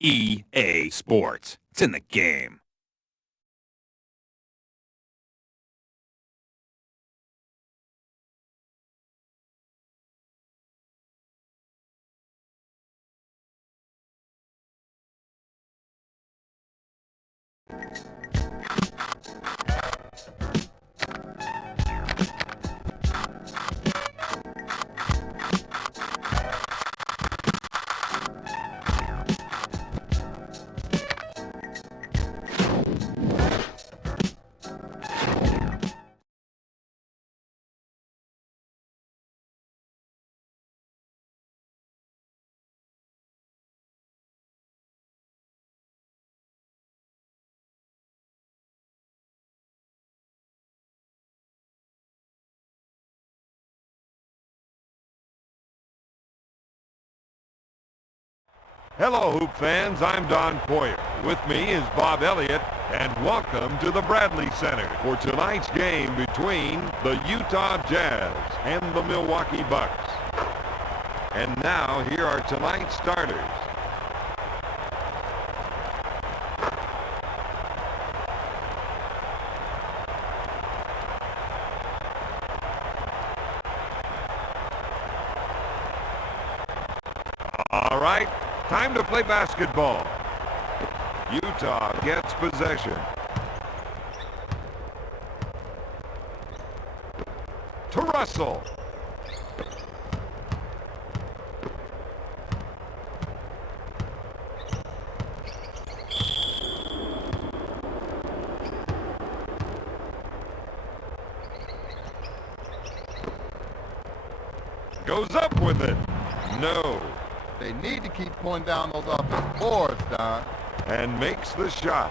EA Sports. It's in the game. Hello, Hoop fans. I'm Don Poyer. With me is Bob Elliott, and welcome to the Bradley Center for tonight's game between the Utah Jazz and the Milwaukee Bucks. And now, here are tonight's starters. All right. Time to play basketball. Utah gets possession. To Russell. Goes up with it. No. They need to keep pulling down those offensive boards, Don. And makes the shot.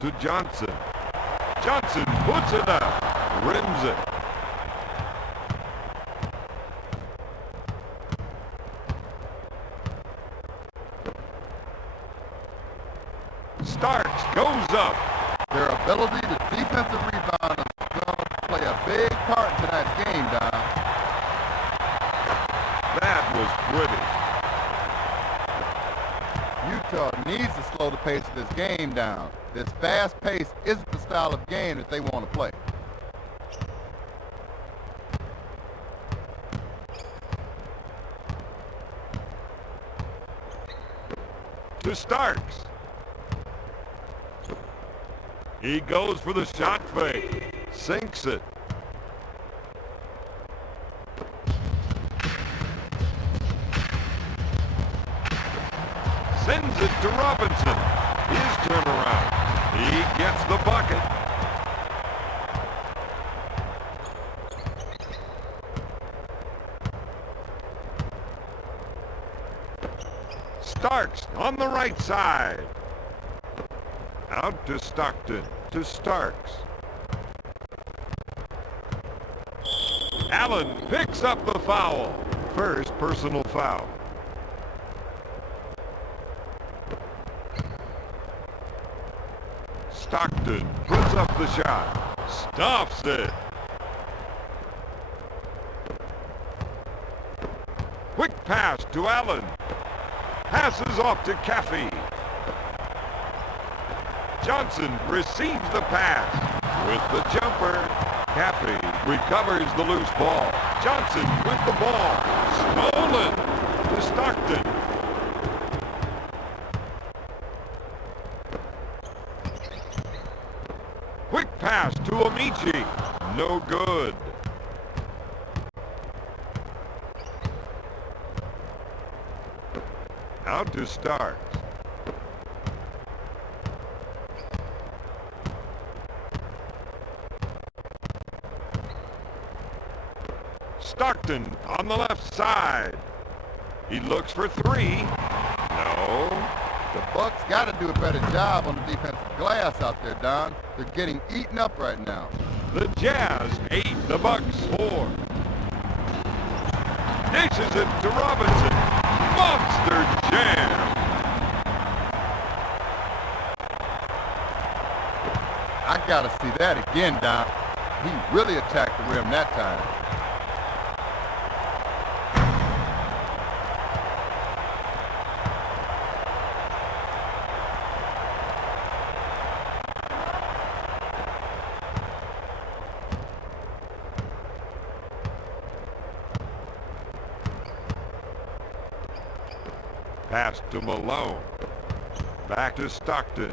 To Johnson. Johnson puts it up. Rims it. Starks goes up. Their ability to defensive rebound is going to play a big part in tonight's game, Don. That was pretty. Utah needs to slow the pace of this game down. This fast pace isn't the style of game that they want to play. To Starks. He goes for the shot fake. Sinks it. Sends it to Robinson. His turnaround. He gets the bucket. Starks on the right side. Out to Stockton. To Starks. Allen picks up the foul. First personal foul. Stockton puts up the shot. Stops it. Quick pass to Allen. Passes off to Caffey. Johnson receives the pass with the jumper. Caffey recovers the loose ball. Johnson with the ball. Stolen to Stockton. Quick pass to Amici. No good. Out to Starks. Stockton on the left side. He looks for three. No. The Bucks got to do a better job on the defensive glass out there, Don. They're getting eaten up right now. The Jazz 8, the Bucks 4. Dishes it to Robinson. Monster jam. I got to see that again, Don. He really attacked the rim that time. Pass to Malone. Back to Stockton.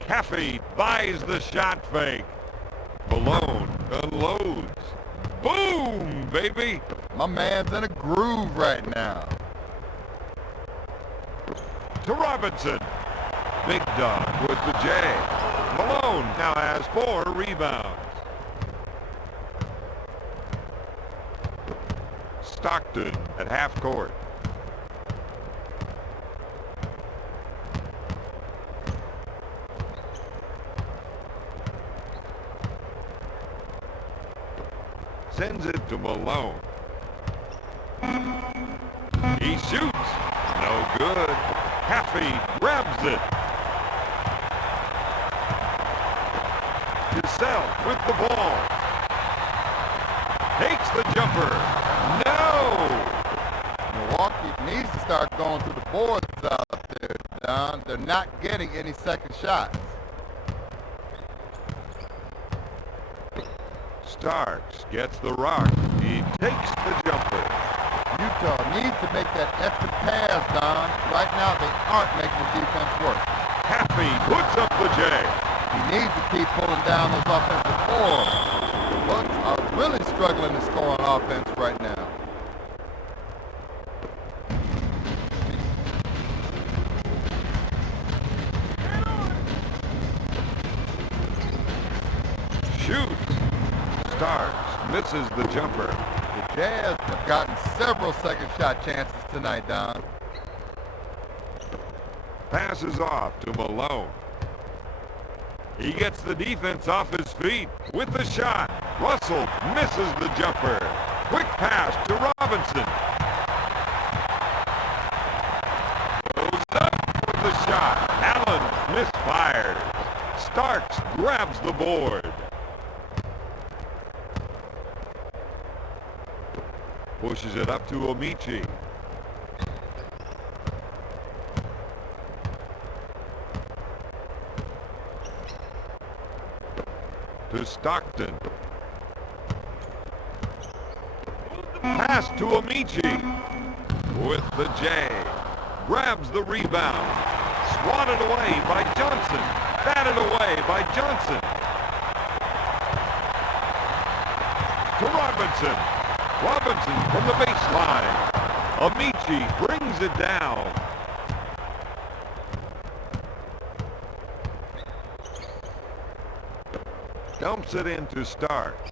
Caffey buys the shot fake. Malone unloads. Boom, baby! My man's in a groove right now. To Robinson. Big Dog with the J. Malone now has 4 rebounds. Stockton at half court. Sends it to Malone. He shoots. No good. Caffey grabs it. Cassell with the ball. Takes the jumper. No! Milwaukee needs to start going to the boards out there, Don. They're not getting any second shots. Starks gets the rock. He takes the jumper. Utah needs to make that extra pass, Don. Right now, they aren't making the defense work. Caffey puts up the J. He needs to keep pulling down those offensive boards. The Bucks are really struggling to score on offense right now. Shoots. Starks misses the jumper. The Jazz have gotten several second shot chances tonight, Don. Passes off to Malone. He gets the defense off his feet with the shot. Russell misses the jumper. Quick pass to Robinson. Goes up with the shot. Allen misfires. Starks grabs the board. Pushes it up to Omichi. To Stockton. Pass to Omichi. With the J. Grabs the rebound. Swatted away by Johnson. Batted away by Johnson. To Robinson. Robinson from the baseline. Omichi brings it down. Dumps it into Starks.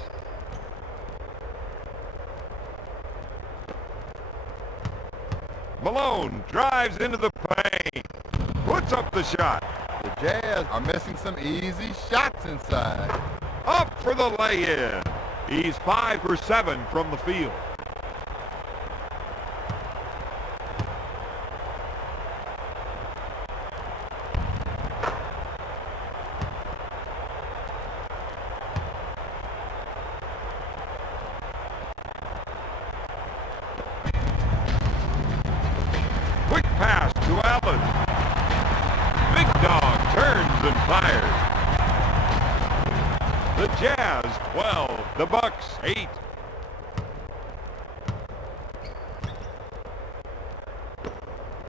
Malone drives into the paint. Puts up the shot. The Jazz are missing some easy shots inside. Up for the lay-in. He's 5 for 7 from the field. Quick pass to Allen. Big Dog turns and fires. The Jazz 12, the Bucks 8.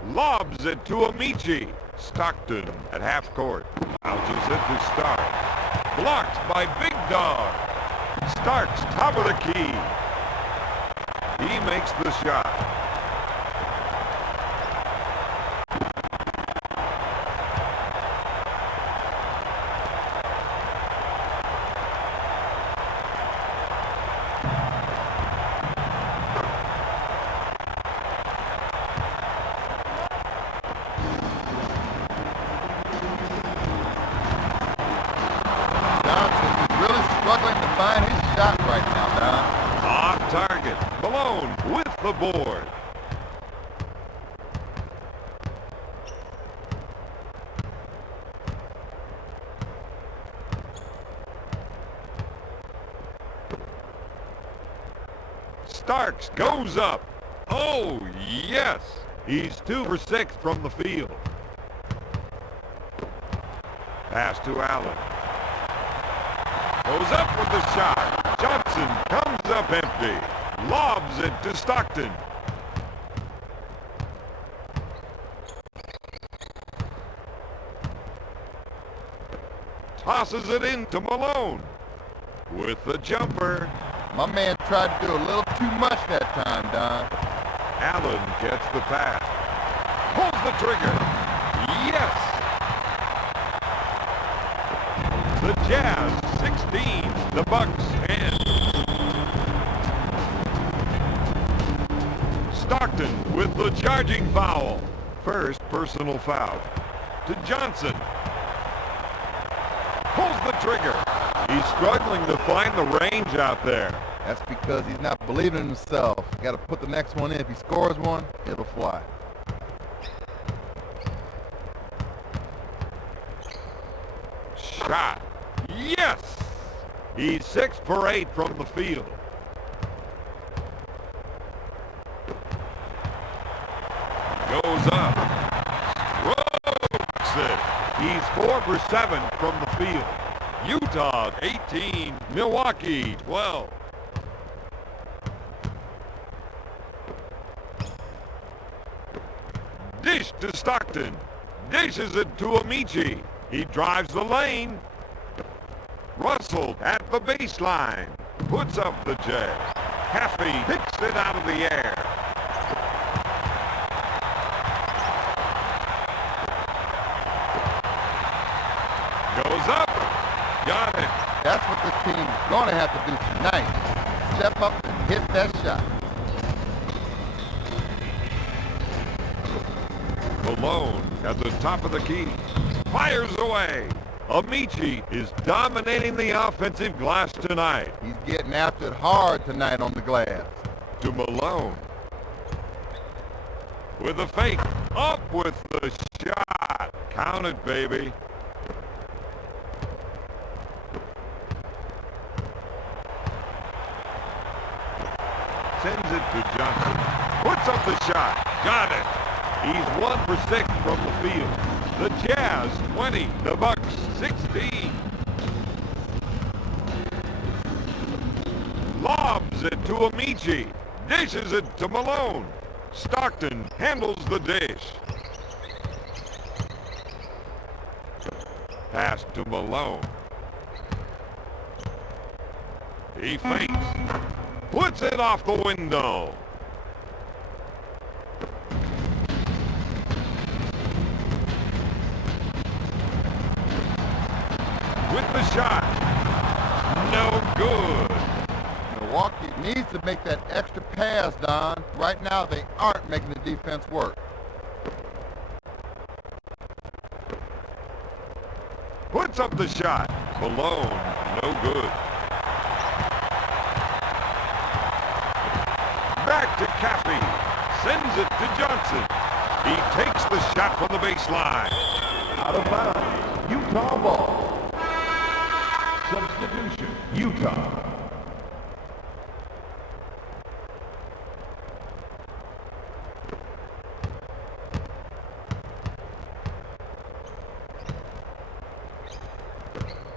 Lobs it to Omichi. Stockton at half court. Bounces it to Stark. Blocked by Big Dog. Stark's top of the key. He makes the shot. Find his shot right now, Don. Off target. Malone with the board. Starks goes up. Oh, yes. He's 2 for 6 from the field. Pass to Allen. Goes up with the shot. up empty. Lobs it to Stockton. Tosses it into Malone. With the jumper. My man tried to do a little too much that time, Don. Allen gets the pass. Pulls the trigger. Yes! The Jazz 16, the Bucks 10. Stockton with the charging foul. First personal foul. To Johnson. Pulls the trigger. He's struggling to find the range out there. That's because he's not believing in himself. Got to put the next one in. If he scores one, it'll fly. Shot. Yes! He's 6 for 8 from the field. Goes up. Strokes it. He's 4 for 7 from the field. Utah 18, Milwaukee 12. Dish to Stockton. Dishes it to Amici. He drives the lane. Russell at the baseline. Puts up the J. Caffey picks it out of the air. Goes up. Got it. That's what this team's going to have to do tonight. Step up and hit that shot. Malone at the top of the key. Fires away. Amici is dominating the offensive glass tonight. He's getting after it hard tonight on the glass. To Malone. With a fake. Up with the shot. Count it, baby. Sends it to Johnson. Puts up the shot. Got it. He's 1 for 6 from the field. The Jazz 20, the Bucks 16. Lobs it to Amici. Dishes it to Malone. Stockton handles the dish. Pass to Malone. He fakes. Puts it off the window. With the shot. No good. Milwaukee needs to make that extra pass, Don. Right now, they aren't making the defense work. Puts up the shot. Malone, no good. Back to Caffey. Sends it to Johnson. He takes the shot from the baseline. Out of bounds. Utah ball. Substitution. Utah.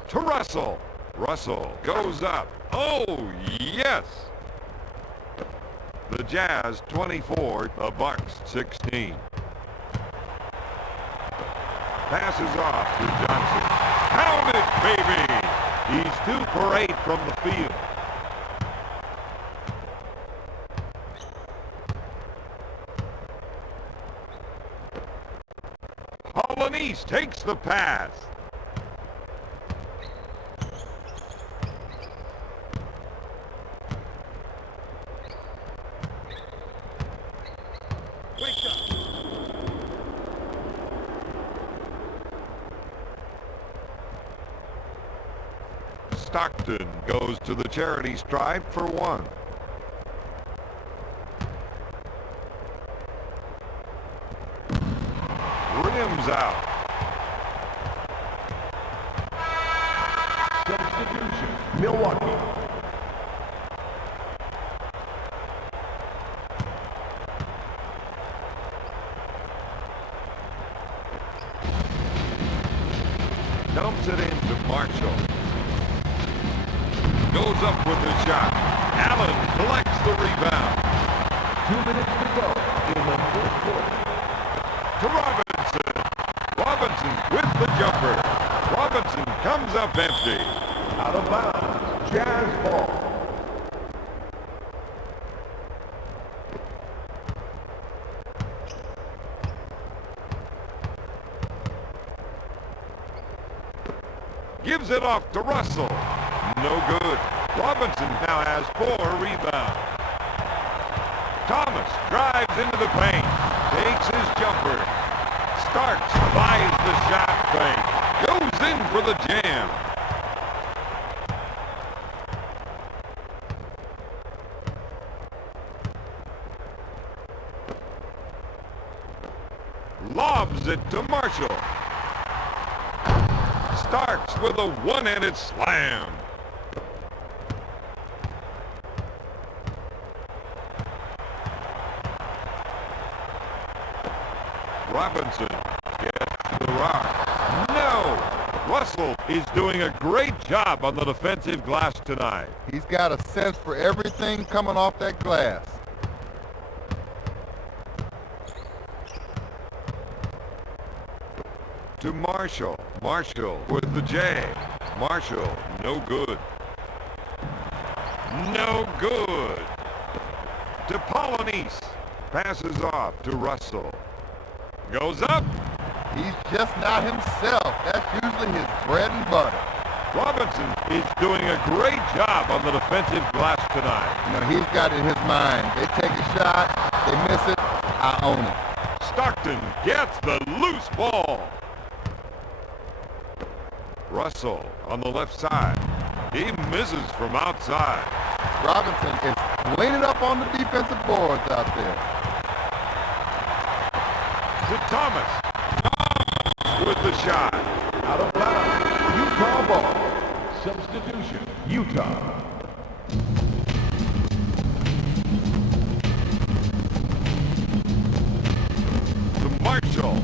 To Russell. Russell goes up. Oh, yes. The Jazz 24, the Bucks 16. Passes off to Johnson. Count it, baby! He's 2 for 8 from the field. Hollanese takes the pass. Stockton goes to the charity stripe for 1. Rims out. Substitution. Milwaukee. Dumps it into Marshall. Goes up with the shot. Allen collects the rebound. 2 minutes to go in the fourth quarter. To Robinson. Robinson with the jumper. Robinson comes up empty. Out of bounds. Jazz ball. Gives it off to Russell. No good. Robinson now has 4 rebounds. Thomas drives into the paint. Takes his jumper. Starks buys the shot fake. Goes in for the jam. Lobs it to Marshall. Starks with a one-handed slam. Robinson gets the rock. No! Russell is doing a great job on the defensive glass tonight. He's got a sense for everything coming off that glass. To Marshall. Marshall with the J. Marshall, no good. No good. To Polonese. Passes off to Russell. Goes up. He's just not himself. That's usually his bread and butter. Robinson is doing a great job on the defensive glass tonight. You know, he's got it in his mind. They take a shot, they miss it, I own it. Stockton gets the loose ball. Russell on the left side. He misses from outside. Robinson is cleaning up on the defensive boards out there. To Thomas. With the shot. Out of bounds. Utah ball. Substitution. Utah. To Marshall.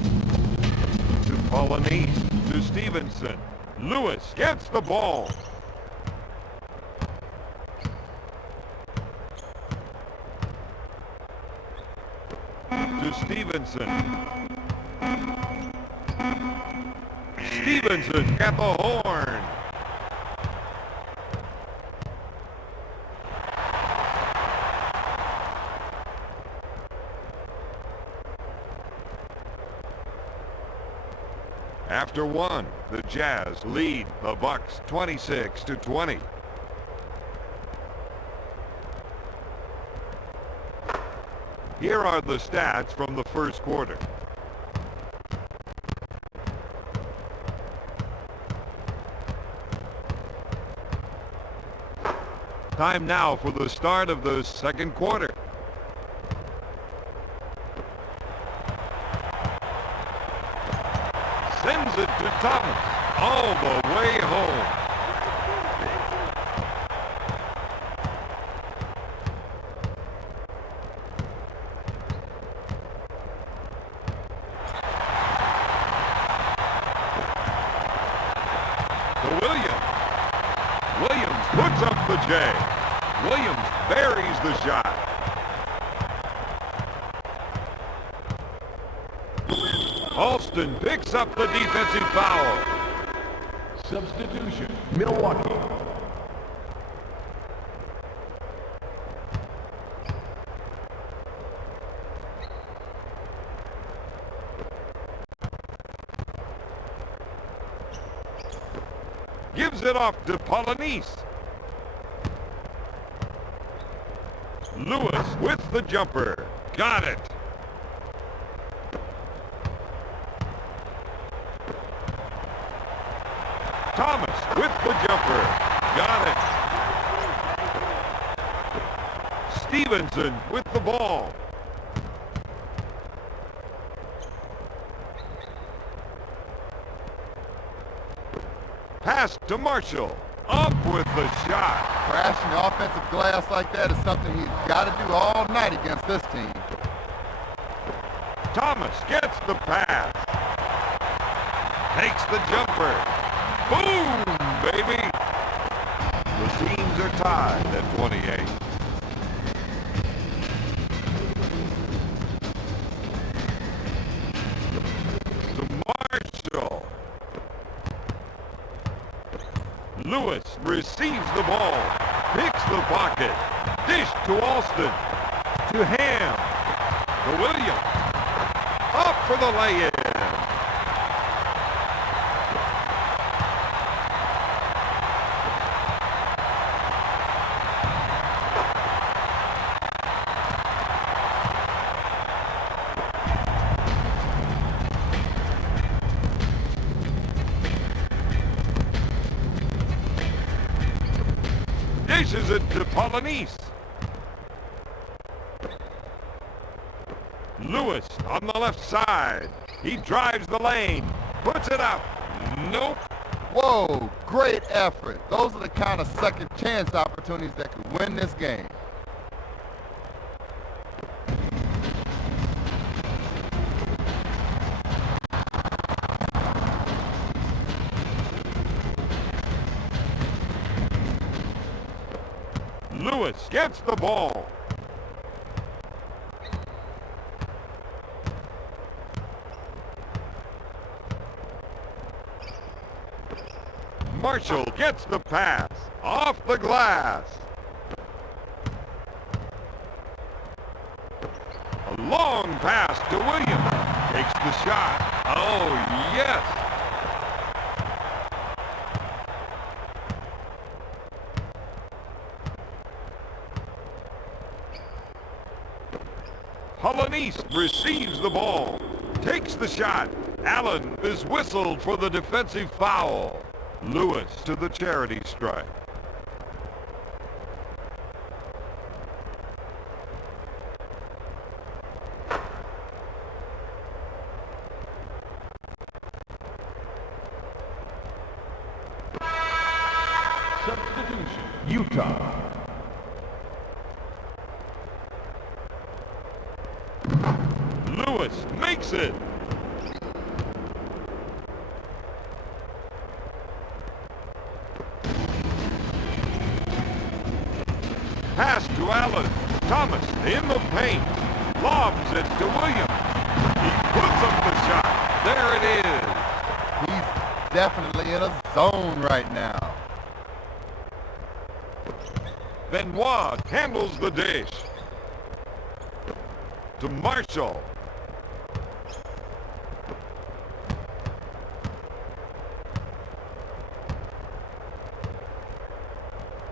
To Polonese. To Stevenson. Lewis gets the ball. To Stevenson. Stevenson at the horn. After one, the Jazz lead the Bucks 26-20. Here are the stats from the first quarter. Time now for the start of the second quarter. Sends it to Thomas all the way home. To Williams. Williams puts up the J. Williams buries the shot. Alston picks up the defensive foul. Substitution. Milwaukee. Gives it off to Polonese. Lewis with the jumper. Got it. Thomas with the jumper. Got it. Stevenson with the ball. Pass to Marshall. Up with the shot. Crashing the offensive glass like that is something he's got to do all night against this team. Thomas gets the pass. Takes the jumper. Boom, baby. The teams are tied at 28. receives the ball, picks the pocket, dish to Alston, to Ham, to Williams, up for the lay-in. Dishes it to Polonese. Lewis on the left side. He drives the lane. Puts it up. Nope. Whoa, great effort. Those are the kind of second chance opportunities that could win this game. Lewis gets the ball. Marshall gets the pass. Off the glass. A long pass to Williams. Takes the shot. Oh, yes. Polonese receives the ball, takes the shot. Allen is whistled for the defensive foul. Lewis to the charity stripe. Substitution. Utah. Lewis makes it. Pass to Allen. Thomas in the paint. Lobs it to Williams. He puts up the shot. There it is. He's definitely in a zone right now. Benoit handles the dish. To Marshall.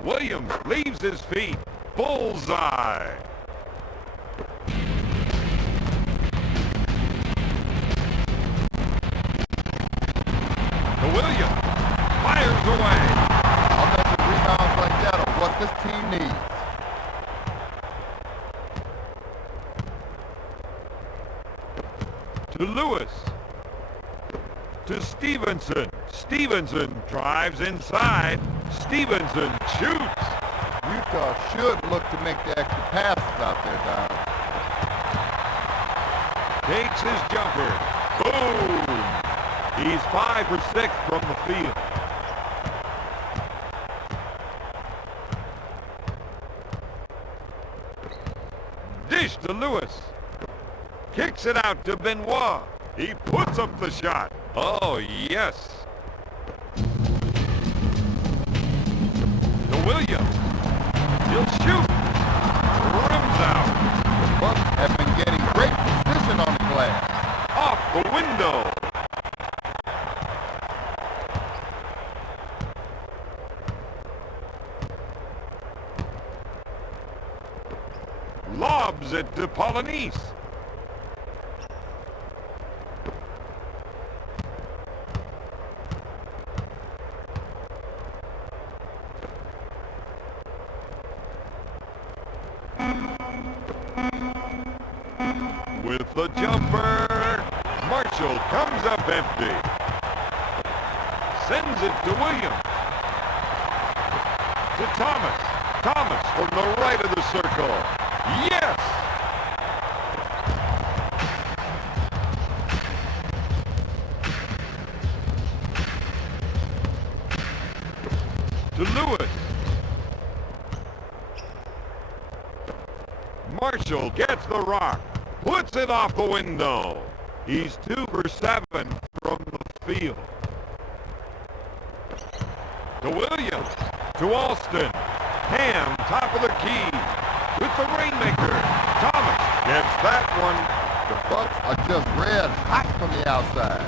Williams leaves his feet. Bullseye. To Williams. Fires away. Offensive rebounds like that are what this team needs. To Lewis. To Stevenson. Stevenson drives inside. Stevenson shoots. Utah should look to make the extra passes out there, Don. Takes his jumper. Boom! He's 5 for 6 from the field. Dish to Lewis. Kicks it out to Benoit. He puts up the shot. Oh, yes. To Williams. He'll shoot. Rims out. The Bucks have been getting great position on the glass. Off the window. Lobs it to Polonese. With the jumper, Marshall comes up empty. Sends it to Williams. To Thomas. Thomas from the right of the circle. Yes! To Lewis. Marshall gets the rock. Puts it off the window. He's 2 for 7 from the field. To Williams. to Alston. Ham, top of the key, with the Rainmaker. Thomas gets that one. The Bucks are just red hot from the outside.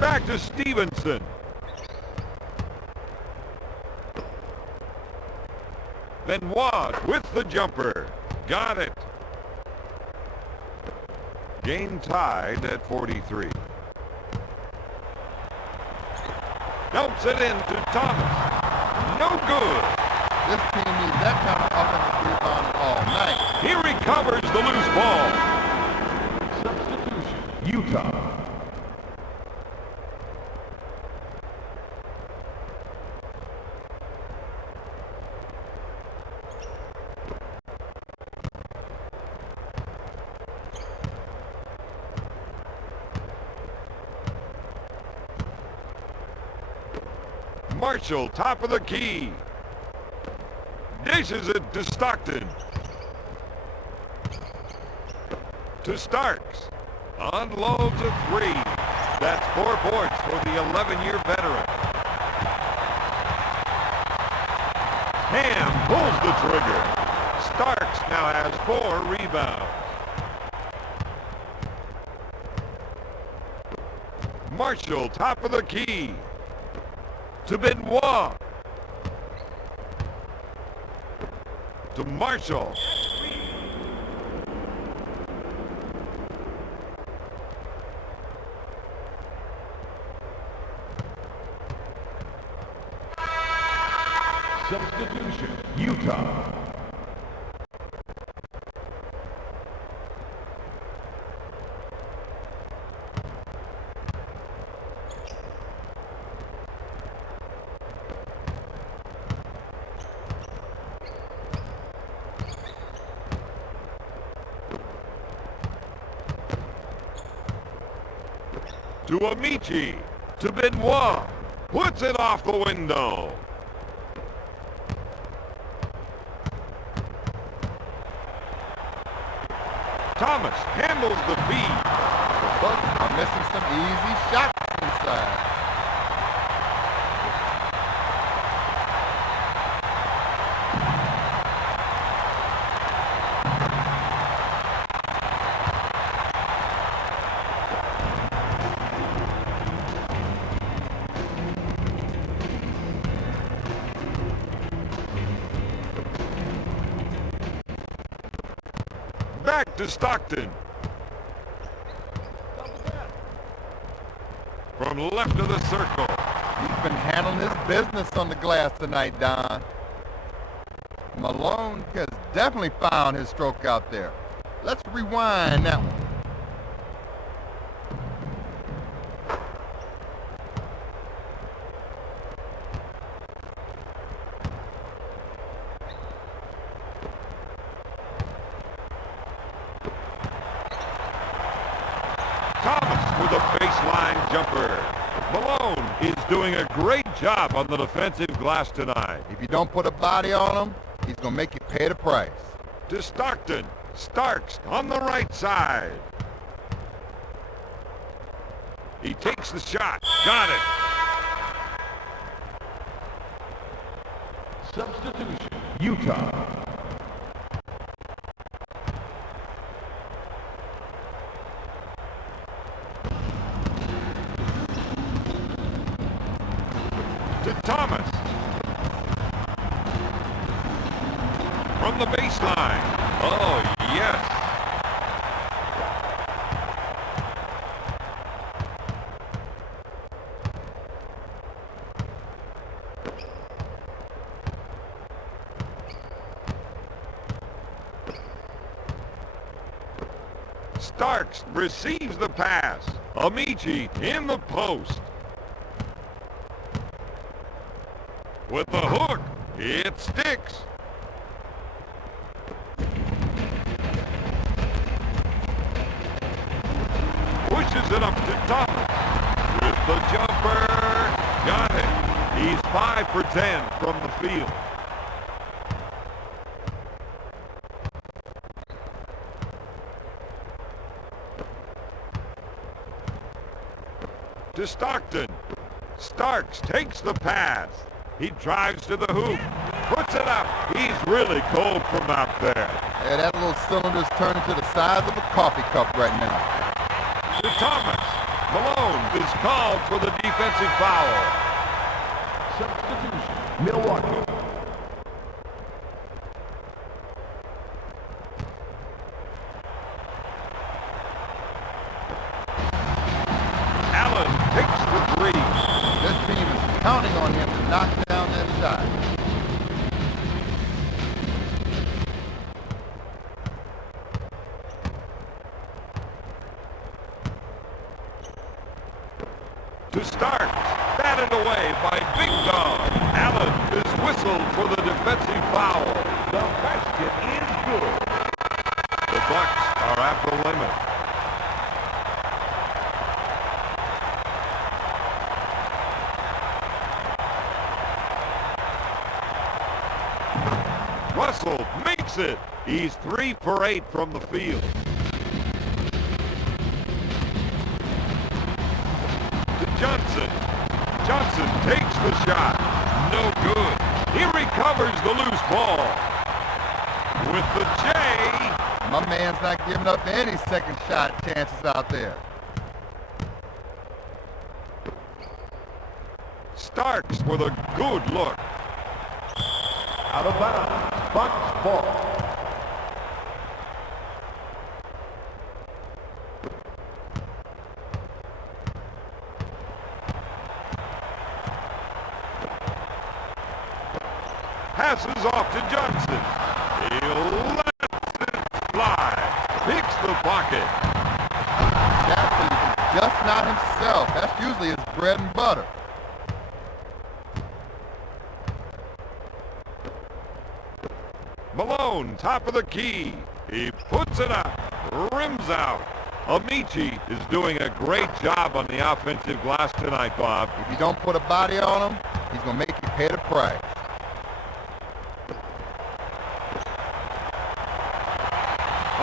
Back to Stevenson. Benoit with the jumper. Got it. Game tied at 43. Dumps it into Thomas. No good. This team needs that kind of offensive rebound all night. He recovers the loose ball. Substitution. Utah. Marshall, top of the key. Dishes it to Stockton. To Starks. Unloads a three. That's 4 points for the 11-year veteran. Ham pulls the trigger. Starks now has 4 rebounds. Marshall, top of the key. To Benoit. To Marshall. Substitution. Utah. To Amici. To Benoit. Puts it off the window. Thomas handles the feed. The Bucks are missing some easy shots inside. Back to Stockton. From left of the circle. He's been handling his business on the glass tonight, Don. Malone has definitely found his stroke out there. Let's rewind that one. Thomas with a baseline jumper. Malone is doing a great job on the defensive glass tonight. If you don't put a body on him, he's going to make you pay the price. To Stockton. Starks on the right side. He takes the shot. Got it. Substitution. Utah. To Thomas. From the baseline. Oh, yes. Starks receives the pass. Amici in the post. With the hook, it sticks. Pushes it up to Thomas. With the jumper, got it. He's 5 for 10 from the field. to Stockton. Starks takes the pass. He drives to the hoop. Puts it up. He's really cold from out there. Yeah, that little cylinder's turning to the size of a coffee cup right now. To Thomas. Malone is called for the defensive foul. Substitution. Milwaukee. Allen takes the three. This team is counting on him to knock down that shot. To Starks. Batted away by Big Dog. Allen is whistled for the defensive foul. The basket is good. The Bucks are at the limit. Russell makes it. He's 3 for 8 from the field. To Johnson. Johnson takes the shot. No good. He recovers the loose ball. With the J. My man's not giving up any second shot chances out there. Starks with a good look. Out of bounds. Bucks ball. Passes off to Johnson. He lets it fly. Picks the pocket. That is just not himself. That's usually his bread and butter. Malone, top of the key. He puts it up. Rims out. Amici is doing a great job on the offensive glass tonight, Bob. If you don't put a body on him, he's going to make you pay the price.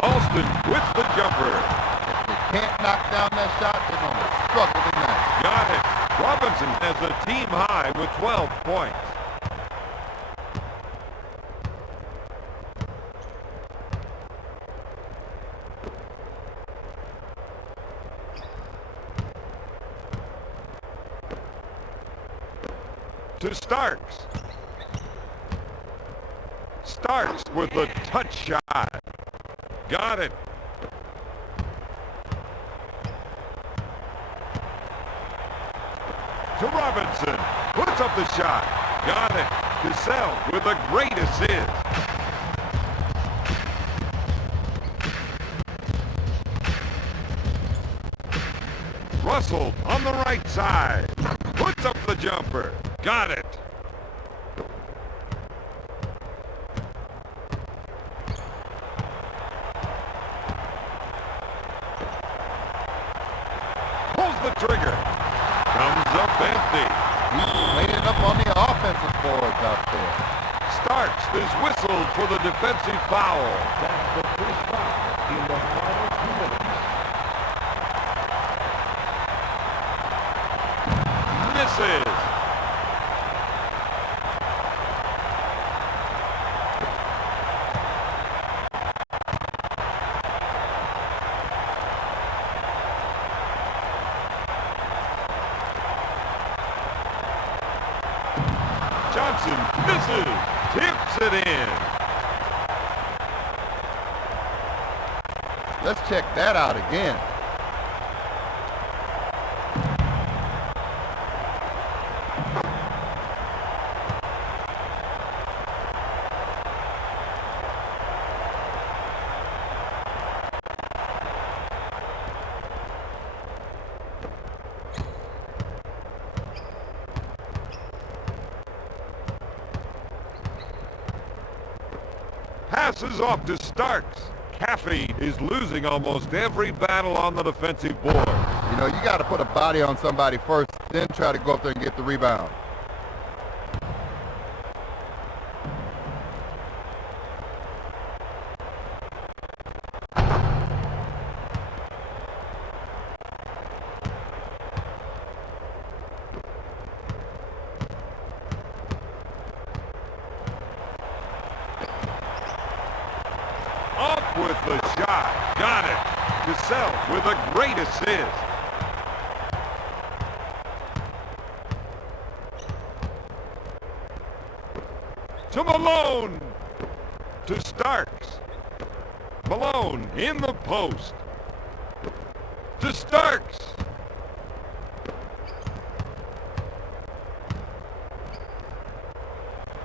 Alston with the jumper. If they can't knock down that shot, they're going to struggle tonight. Got it. Robinson has a team high with 12 points. To Starks. Starks with a touch shot. Got it. To Robinson. Puts up the shot. Got it. Cassell with a great assist. Russell on the right side. Puts up the jumper. Got it. Pulls the trigger. Comes up empty. He's cleaning up on the offensive boards out there. Starks is whistled for the defensive foul. That's the first foul in the final 2 minutes. Misses. Johnson misses. Tips it in. Let's check that out again. Passes off to Starks. Caffey is losing almost every battle on the defensive board. You know, you got to put a body on somebody first, then try to go up there and get the rebound. the shot. Got it. Cassell with a great assist. To Malone. To Starks. Malone in the post. To Starks.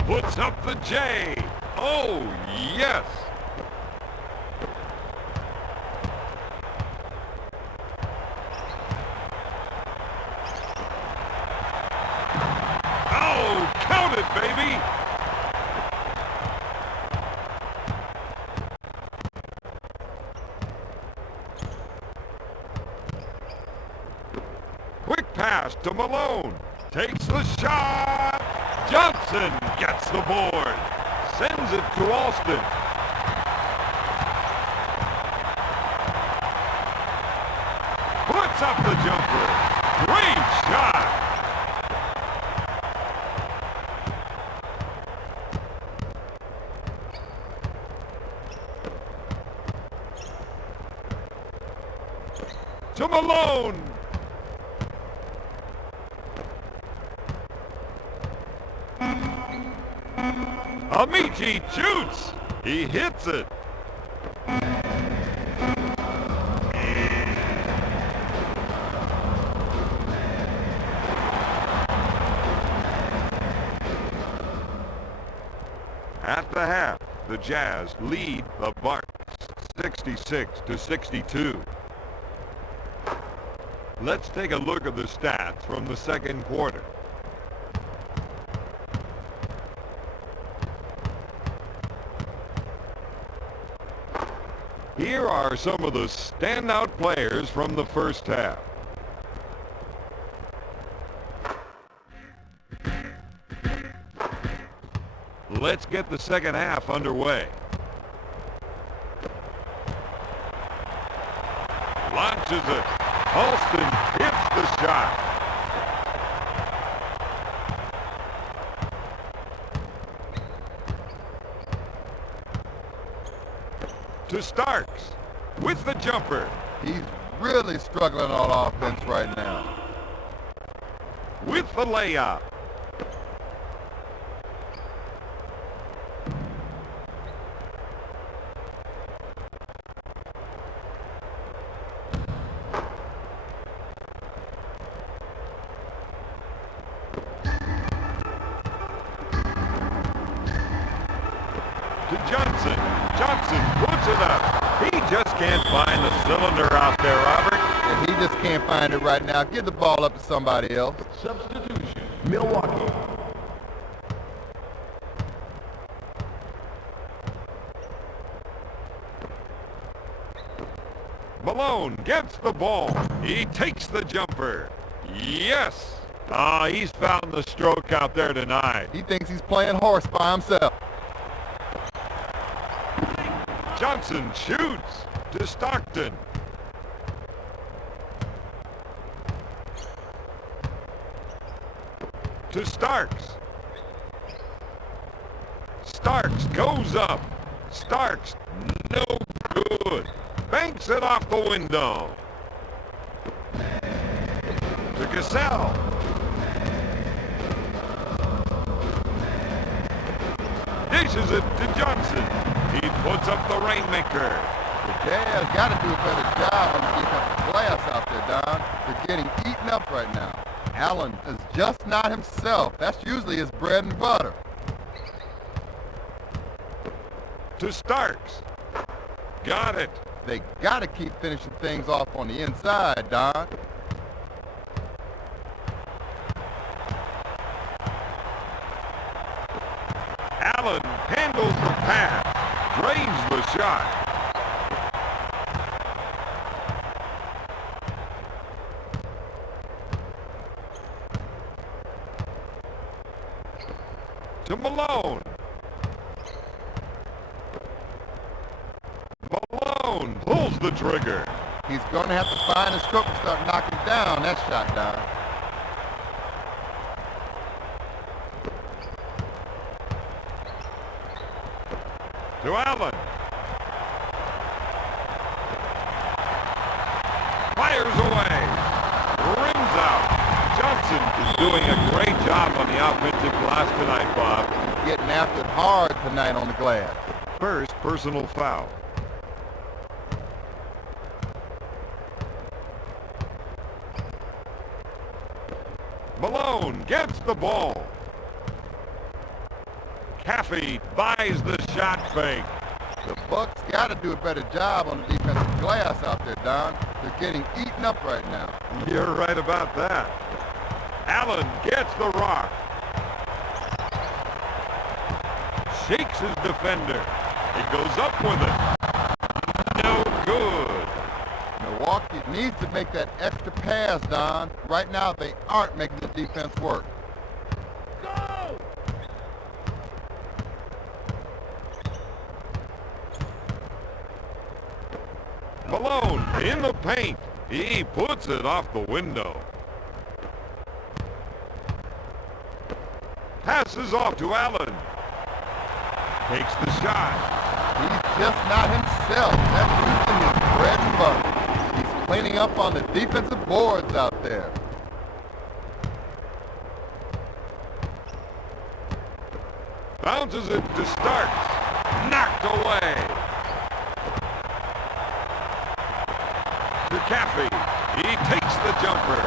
Puts up the J. Oh, yes. Oh, count it, baby. Quick pass to Malone. Takes the shot. Johnson gets the board. Sends it to Alston. Puts up the jumper. Great shot. To Malone. Amici shoots. He hits it. At the half, the Jazz lead the Bucks 66-62. Let's take a look at the stats from the second quarter. Here are some of the standout players from the first half. Let's get the second half underway. Launches it. Alston hits the shot. To Starks with the jumper. He's really struggling on offense right now. With the layup. To Johnson. Johnson puts it up. He just can't find the cylinder out there, Robert. And he just can't find it right now. Give the ball up to somebody else. Substitution. Milwaukee. Malone gets the ball. He takes the jumper. Yes. He's found the stroke out there tonight. He thinks he's playing horse by himself. Johnson shoots to Stockton. To Starks. Starks goes up. Starks, no good. Banks it off the window. To Cassell. Dishes it to Johnson. He puts up the rainmaker. The Jazz got to do a better job on the defensive glass out there, Don. They're getting eaten up right now. Allen is just not himself. That's usually his bread and butter. To Starks. Got it. They got to keep finishing things off on the inside, Don. Allen handles the pass, drains the shot. To Malone. Malone pulls the trigger. He's going to have to find a stroke and start knocking down that shot, Don. To Allen. job on the offensive glass tonight, Bob. He's getting after it hard tonight on the glass. First personal foul. Malone gets the ball. Caffey buys the shot fake. The Bucks got to do a better job on the defensive glass out there, Don. They're getting eaten up right now. You're right about that. Allen gets the rock. Shakes his defender. He goes up with it. No good. Milwaukee needs to make that extra pass, Don. Right now, they aren't making the defense work. Malone in the paint. He puts it off the window. Passes off to Allen. Takes the shot. He's just not himself. That's using his bread and butter. He's cleaning up on the defensive boards out there. Bounces it to Starks. Knocked away. To Caffey. He takes the jumper.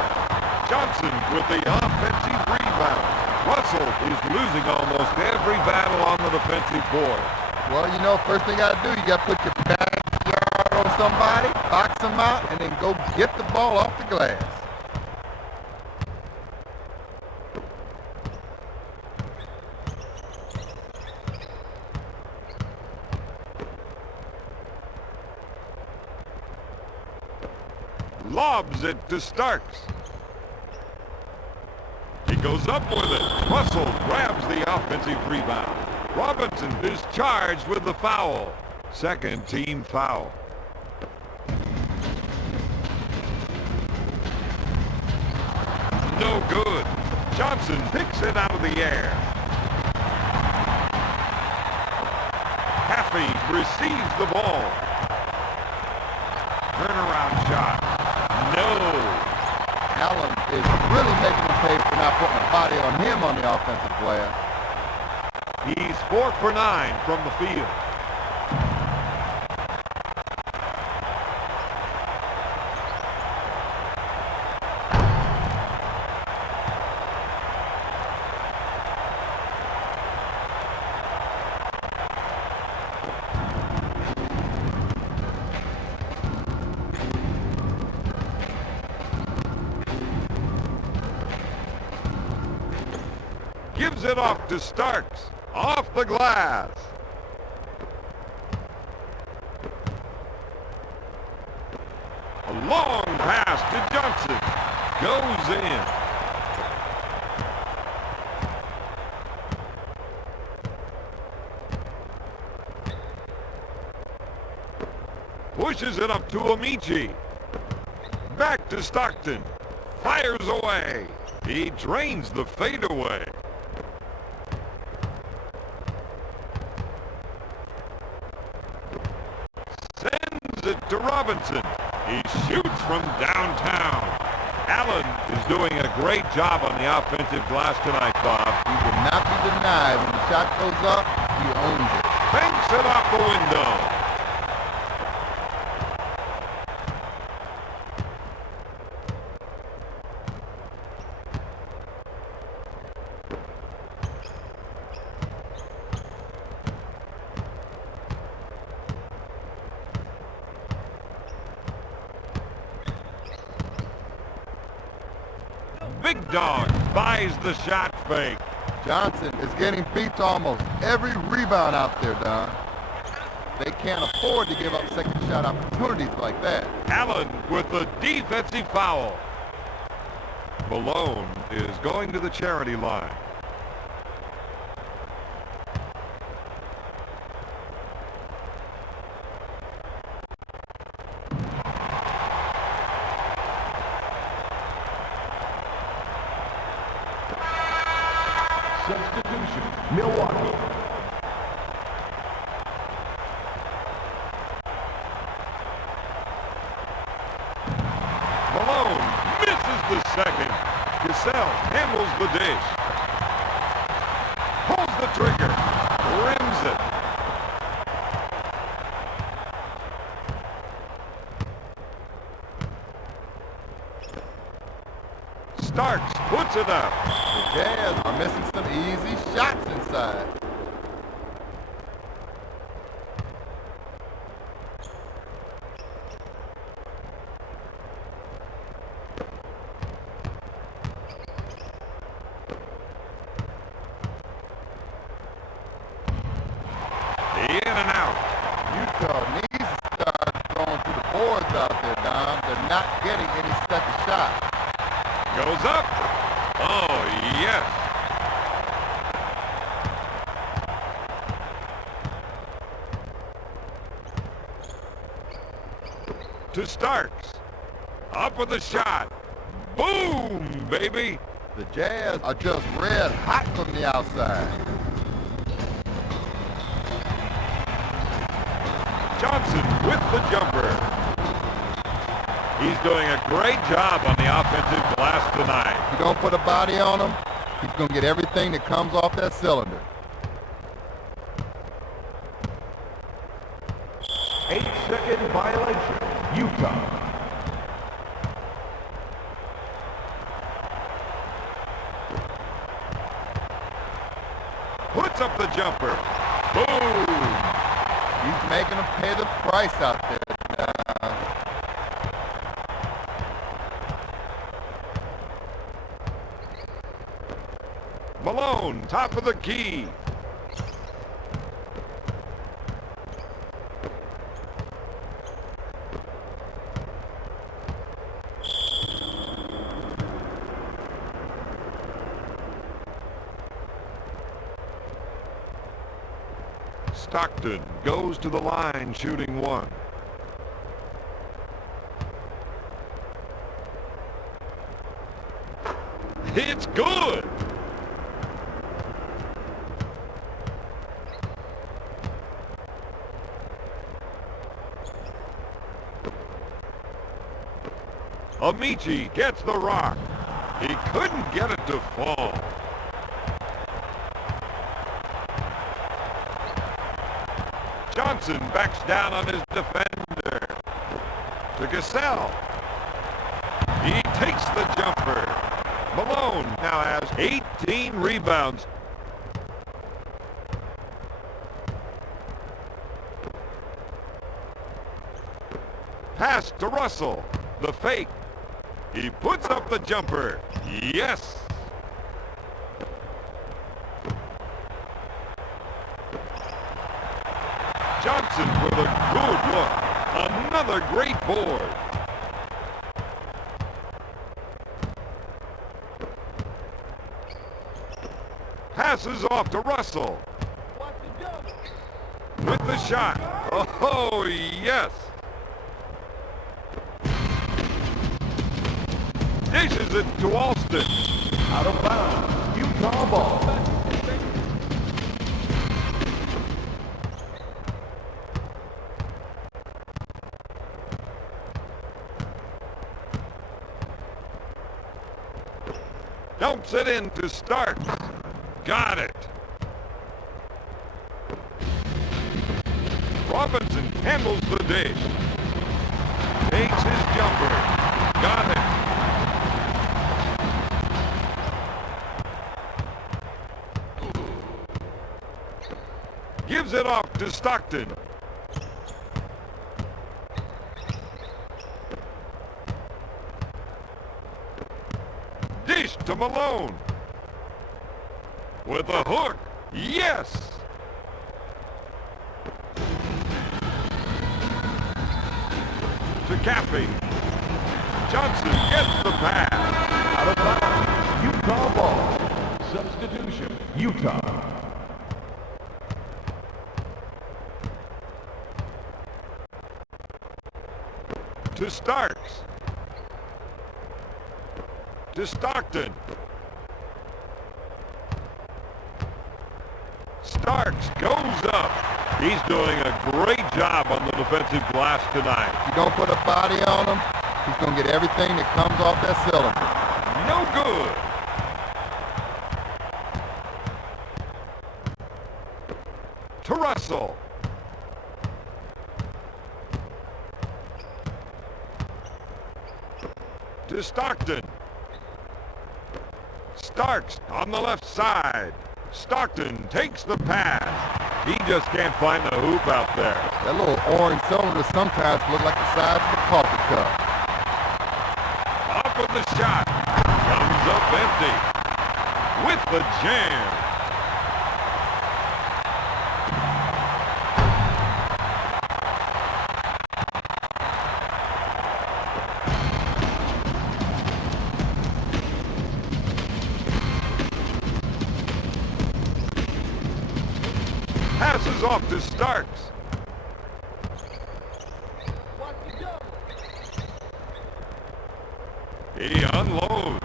Johnson with the offensive rebound. Russell is losing almost every battle on the defensive board. Well, you know, first thing you got to do, you got to put your backyard on somebody, box them out, and then go get the ball off the glass. Lobs it to Starks. He goes up with it. Russell grabs the offensive rebound. Robinson is charged with the foul. Second team foul. No good. Johnson picks it out of the air. Caffey receives the ball. Turnaround shot. No. Allen is really making him pay for not putting a body on him on the offensive glass. He's 4 for 9 from the field. Gives it off to Starks. Off the glass. A long pass to Johnson. Goes in. Pushes it up to Amici. Back to Stockton. Fires away. He drains the fadeaway. Sends it to Robinson. He shoots from downtown. Allen is doing a great job on the offensive glass tonight, Bob. He will not be denied. When the shot goes up, he owns it. Banks it off the window. Big Dog buys the shot fake. Johnson is getting beat to almost every rebound out there, Don. They can't afford to give up second shot opportunities like that. Allen with the defensive foul. Malone is going to the charity line. Substitution, Milwaukee. Malone misses the second. Cassell handles the dish. Starks puts it up. The Jazz are missing some easy shots inside. In and out. Utah needs to start throwing to the boards out there, Don. They're not getting any second shots. Goes up. Oh, yes. To Starks. Up with the shot. Boom, baby. The Jazz are just red hot from the outside. Johnson with the jumper. He's doing a great job on the offensive glass tonight. If you don't put a body on him, he's going to get everything that comes off that cylinder. 8-second violation. Utah. Puts up the jumper. Boom. He's making them pay the price out there. Malone, top of the key. Stockton goes to the line, shooting one. It's good. Amici gets the rock. He couldn't get it to fall. Johnson backs down on his defender. To Gasell. He takes the jumper. Malone now has 18 rebounds. Pass to Russell. The fake. He puts up the jumper. Yes. Johnson with a good look. Another great board. Passes off to Russell. With the shot. Oh, yes. Dishes it to Alston. Out of bounds. Utah ball. Dumps it in to Starks. Got it. Robinson handles the dish. Takes his jumper. Got it. Gives it off to Stockton. Dish to Malone. With a hook. Yes! To Caffey. Johnson gets the pass. Out of bounds. Utah ball. Substitution. Utah. To Starks. To Stockton. Starks goes up. He's doing a great job on the defensive glass tonight. If you don't put a body on him, he's going to get everything that comes off that cylinder. No good. To Russell. To Stockton. Starks on the left side. Stockton takes the pass. He just can't find the hoop out there. That little orange cylinder sometimes look like the size of a coffee cup. Up with the shot. Comes up empty. With the jam. Passes off to Starks. He unloads.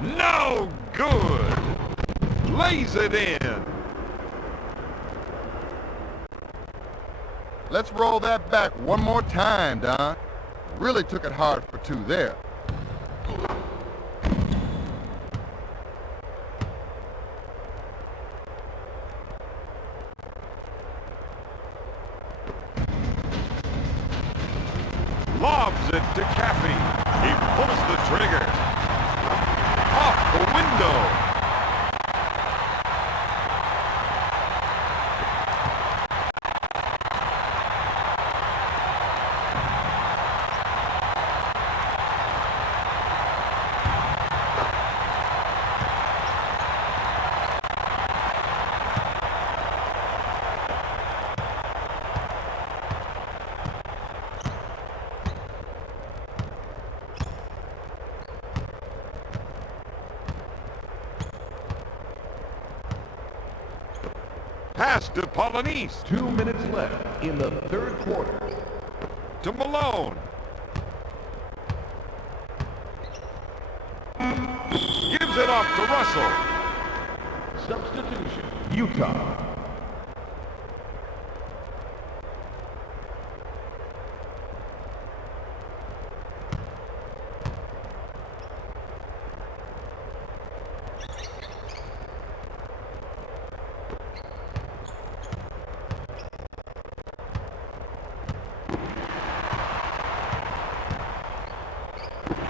No good. Lays it in. Let's roll that back one more time, Don. Really took it hard for two there. Lobs it to Caffey. He pulls the trigger. Off the window. Pass to Polonese. 2 minutes left in the third quarter. To Malone. Gives it off to Russell. Substitution, Utah.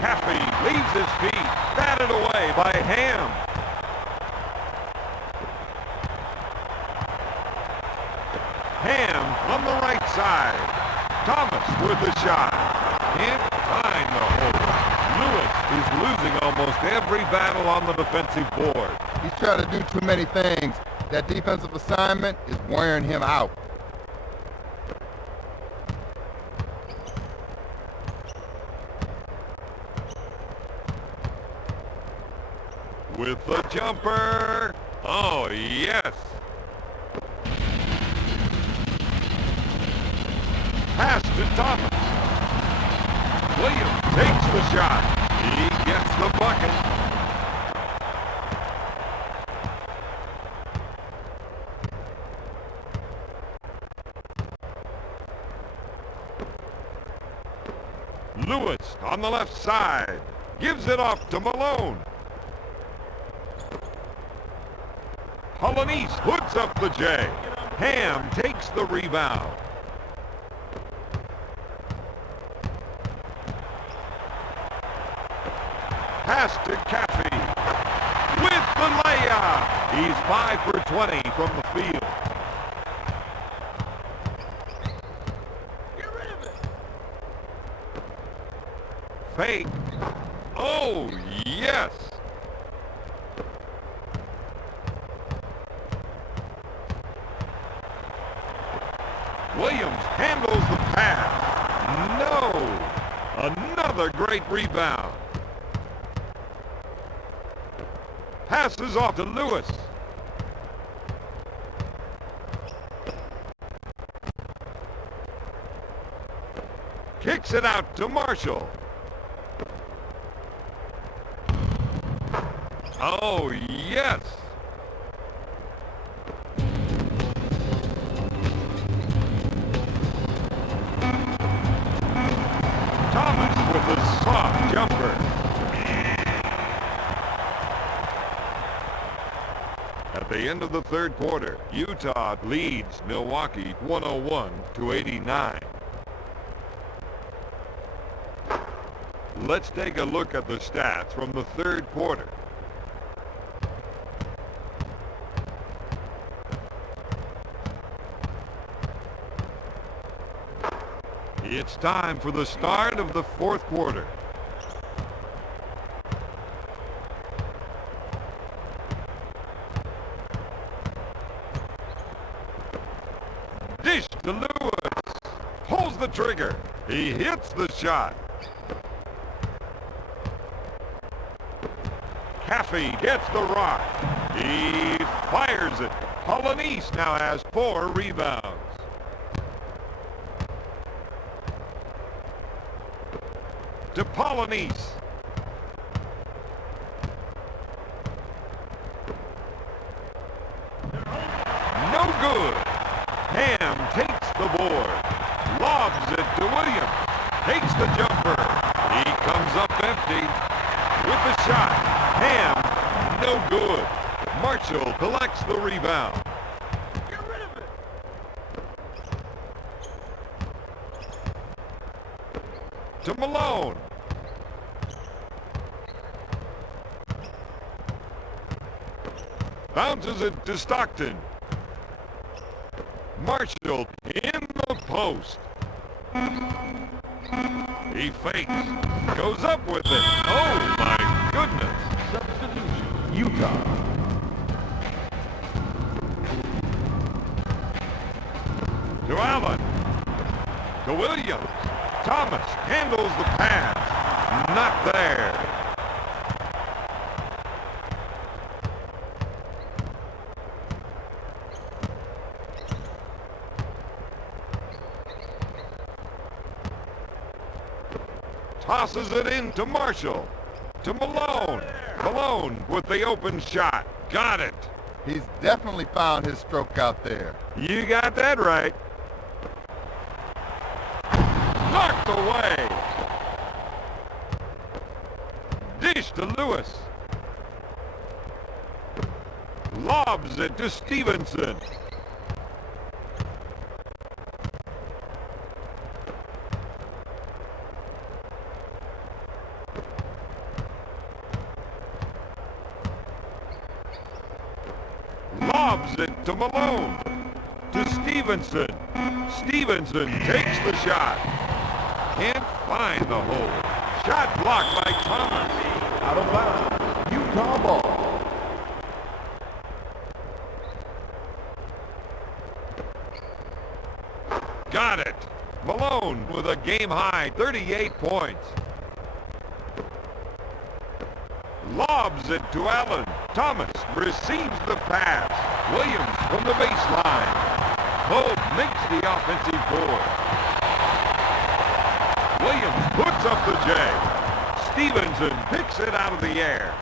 Caffey leaves his feet. Batted away by Ham. Ham on the right side. Thomas with the shot. Can't find the hole. Lewis is losing almost every battle on the defensive board. He's trying to do too many things. That defensive assignment is wearing him out. With the jumper. Oh, yes. Pass to Thomas. Williams takes the shot. He gets the bucket. Lewis on the left side. Gives it off to Malone. Polonese puts up the J. Ham takes the rebound. Pass to Caffey. With the layup. He's 5 for 20 from the field. Get rid of it. Fake. Oh, yes. Williams handles the pass. No! Another great rebound. Passes off to Lewis. Kicks it out to Marshall. Oh, yes! Thomas with a soft jumper. At the end of the third quarter, Utah leads Milwaukee 101-89. Let's take a look at the stats from the third quarter. It's time for the start of the fourth quarter. Dish to Lewis. Pulls the trigger. He hits the shot. Caffey gets the rock. He fires it. Polonese now has 4 rebounds. To Polonese. No good. Ham takes the board. Lobs it to Williams. Takes the jumper. He comes up empty with the shot. Ham, no good. Marshall collects the rebound. Get rid of it. To Malone. Bounces it to Stockton. Marshall in the post. He fakes. Goes up with it. Oh, my goodness. Substitution. Utah. To Allen. To Williams. Thomas handles the pass. Not there. Tosses it in to Marshall. To Malone. Malone with the open shot. Got it. He's definitely found his stroke out there. You got that right. Knocked away. Dish to Lewis. Lobs it to Stevenson. Lobs it to Malone. To Stevenson. Stevenson takes the shot. Can't find the hole. Shot blocked by Thomas. Out of bounds. Utah ball. Got it. Malone with a game-high 38 points. Lobs it to Allen. Thomas receives the pass. Williams from the baseline. Pope makes the offensive board. Williams puts up the J. Stevenson picks it out of the air.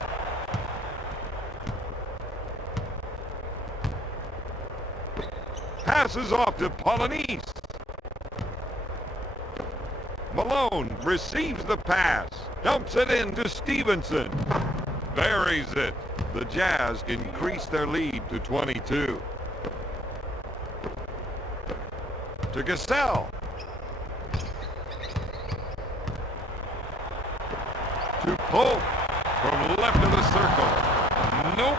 Passes off to Polonese. Malone receives the pass. Dumps it in to Stevenson. Buries it. The Jazz increase their lead to 22. To Gasol. To Pope. From left of the circle. Nope.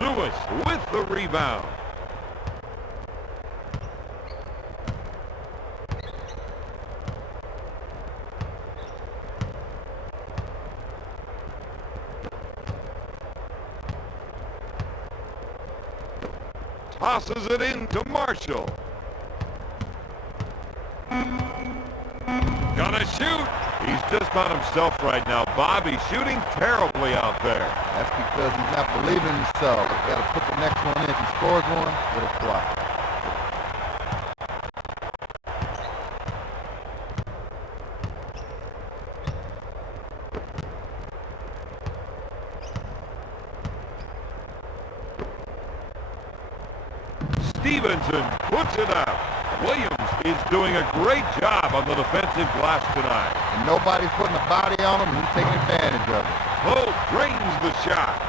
Lewis with the rebound. Tosses it in to Marshall. Gonna shoot. He's just not himself right now, Bob. He's shooting terribly out there. That's because he's not believing in himself. He's got to put the next one in. If he scores one, it'll fly. Stevenson puts it up. Williams is doing a great job on the defensive glass tonight. And nobody's putting a body on him, and he's taking advantage of it. Pope drains the shot.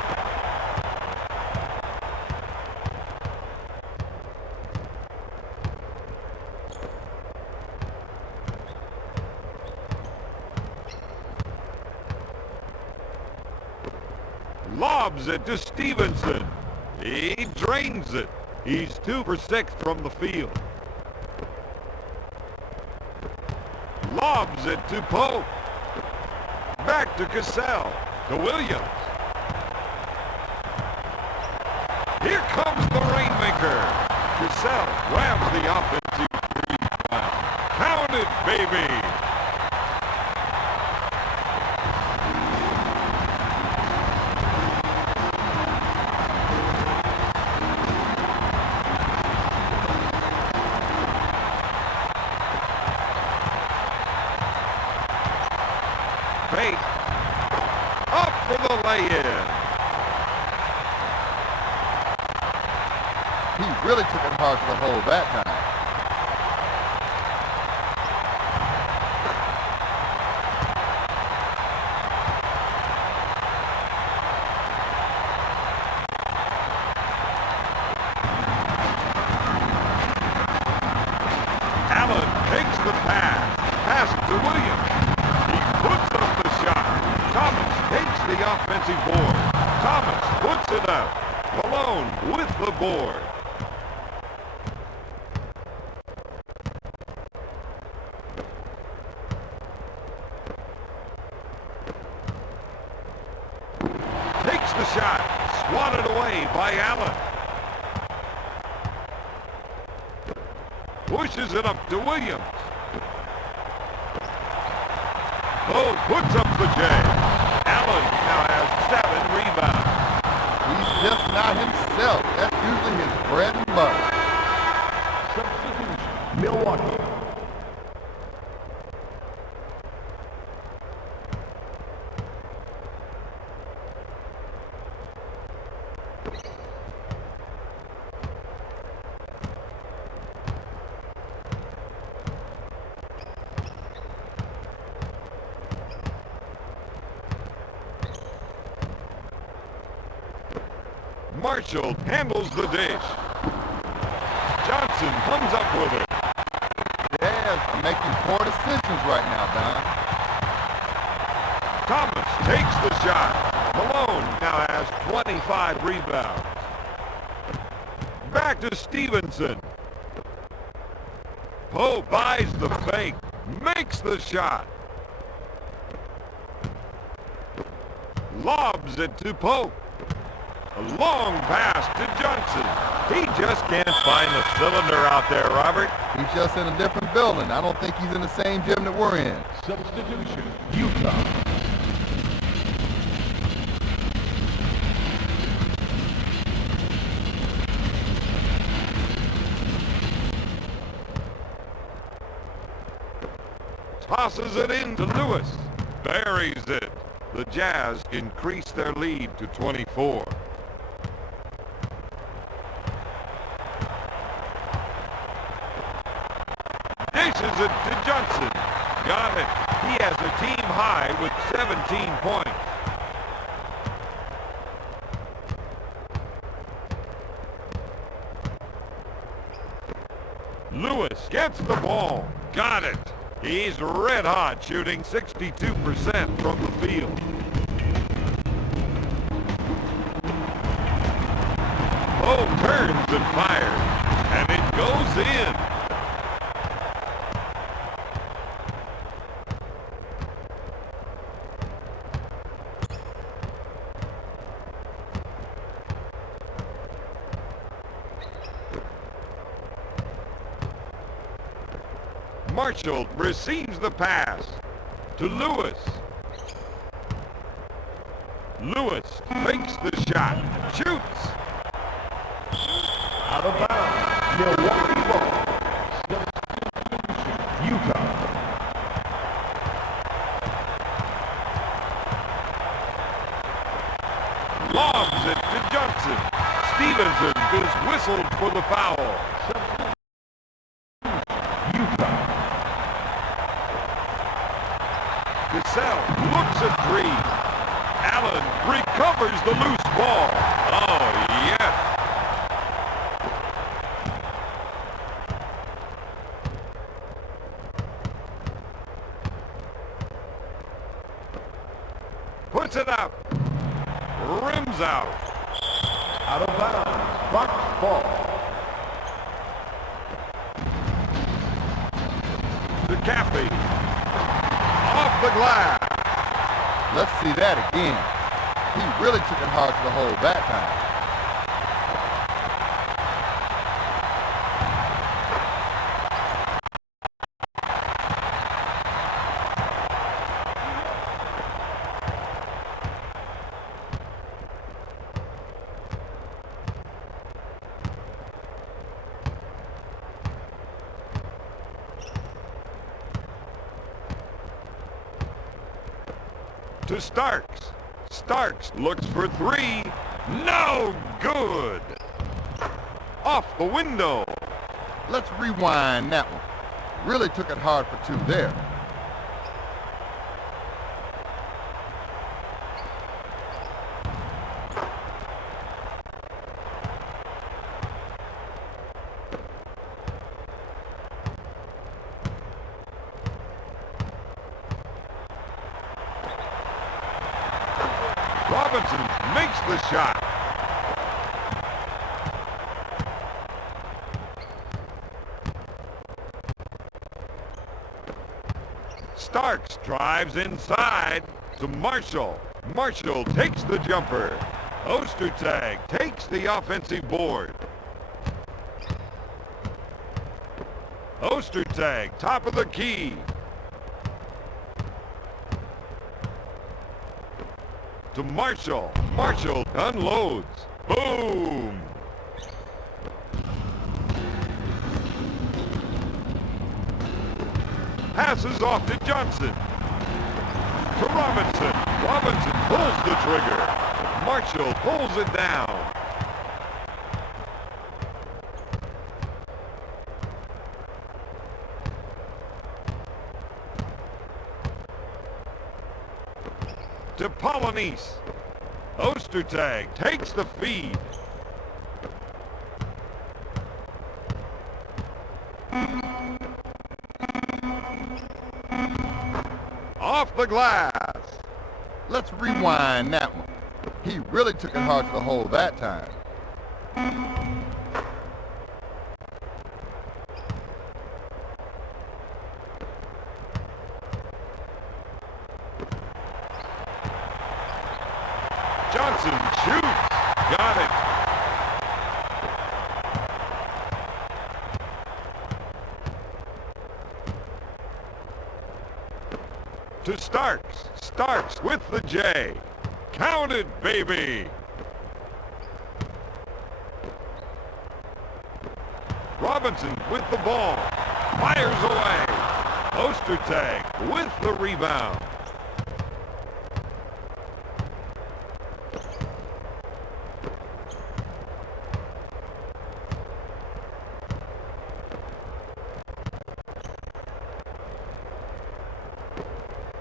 Lobs it to Stevenson. He drains it. He's 2 for 6 from the field. Lobs it to Pope. Back to Cassell. To Williams. Here comes the Rainmaker. Cassell grabs the offensive rebound. Count it, baby. Fake. Up for the lay-in. He really took it hard to the hole that time. Allen takes the pass. Pass to Williams. He puts up the shot. Thomas takes the offensive board. Thomas puts it up. Malone with the board. Takes the shot. Swatted away by Allen. Pushes it up to Williams. Oh, puts up the J. Allen now has 7 rebounds. He's just not himself. That's usually his bread and butter. Substitution. Milwaukee. Marshall handles the dish. Johnson comes up with it. Jazz are making poor decisions right now, Don. Thomas takes the shot. Malone now has 25 rebounds. Back to Stevenson. Poe buys the fake. Makes the shot. Lobs it to Pope. A long pass to Johnson. He just can't find the cylinder out there, Robert. He's just in a different building. I don't think he's in the same gym that we're in. Substitution. Utah. Tosses it into Lewis. Buries it. The Jazz increase their lead to 24. Dishes it to Johnson. Got it. He has a team high with 17 points. Lewis gets the ball. Got it. He's red hot, shooting 62% from the field. Oh, turns and fires. And it goes in. Marshall receives the pass to Lewis. Lewis fakes the shot, shoots. Out of bounds. Milwaukee Bucks. Substitution. Utah. Lobs it to Johnson. Stevenson is whistled for the foul. Cassell looks at three. Allen recovers the loose ball. Oh, yes. Puts it up. Rims out. Out of bounds. Bucks ball. To Caffey. Off the glass. Let's see that again. He really took it hard to the hole that time. To Starks. Starks looks for three. No good. Off the window. Let's rewind that one. Really took it hard for two there. Robinson makes the shot. Starks drives inside to Marshall. Marshall takes the jumper. Ostertag takes the offensive board. Ostertag, top of the key. To Marshall. Marshall unloads. Boom! Passes off to Johnson. To Robinson. Robinson pulls the trigger. Marshall pulls it down. To Polynice. Ostertag takes the feed. Off the glass. Let's rewind that one. He really took it hard to the hole that time. Johnson shoots. Got it. To Starks. Starks with the J. Count it, baby. Robinson with the ball. Fires away. Ostertag with the rebound.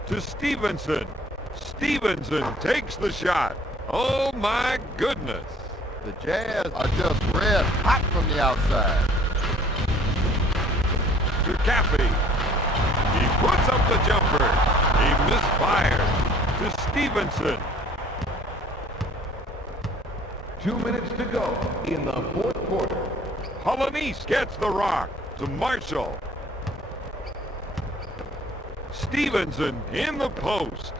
To Stevenson. Stevenson takes the shot. Oh my goodness. The Jazz are just red hot from the outside. To Caffey. He puts up the jumper. He misfires. To Stevenson. 2 minutes to go in the fourth quarter. Polynice gets the rock. To Marshall. Stevenson in the post.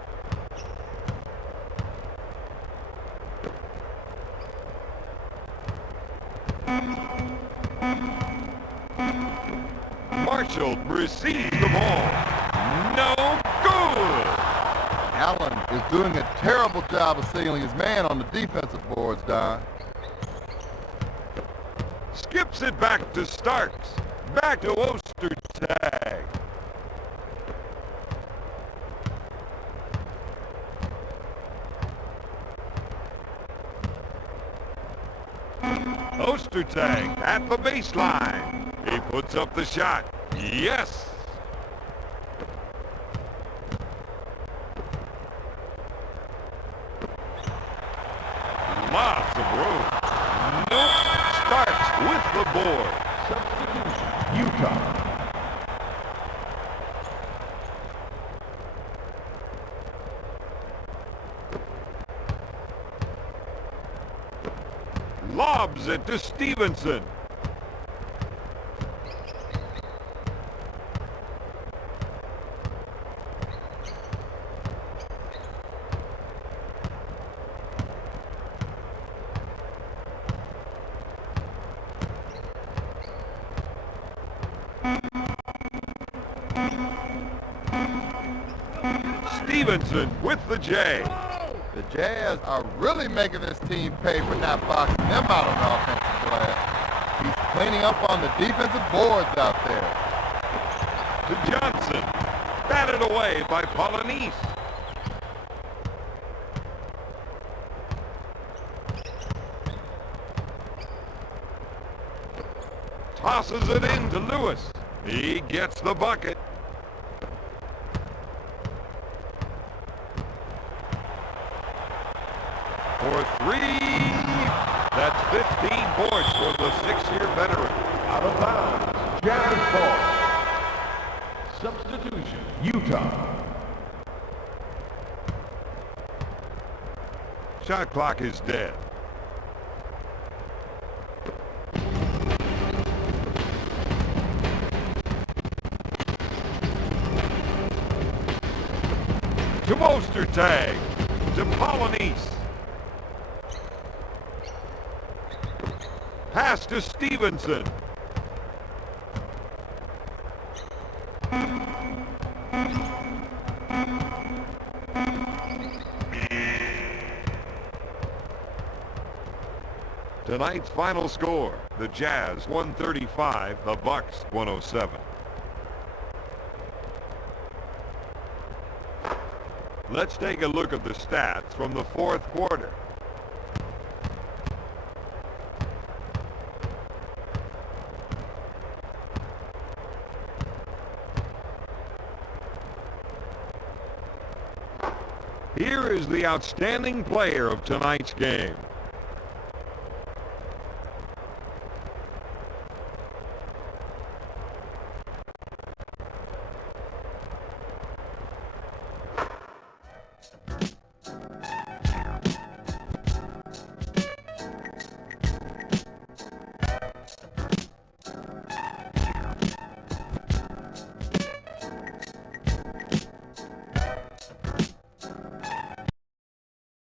Marshall receives the ball. No good. Allen is doing a terrible job of signaling his man on the defensive boards, Don. Skips it back to Starks. Back to Ostertag. Ostertag at the baseline. He puts up the shot. Yes! Lots of room. Nope. Starks with the board. Substitution. Utah. Lobs it to Stevenson. Stevenson with the J. The Jazz are really making this team pay for not boxing them out on the offensive glass. He's cleaning up on the defensive boards out there. To Johnson. Batted away by Polanese. Tosses it in to Lewis. He gets the bucket. For three. That's 15 points for the 6-year veteran. Out of bounds. Jazz ball. Substitution. Utah. Shot clock is dead. To Ostertag. To Polanese. Pass to Stevenson. Tonight's final score, the Jazz 135, the Bucks 107. Let's take a look at the stats from the fourth quarter. Here is the outstanding player of tonight's game.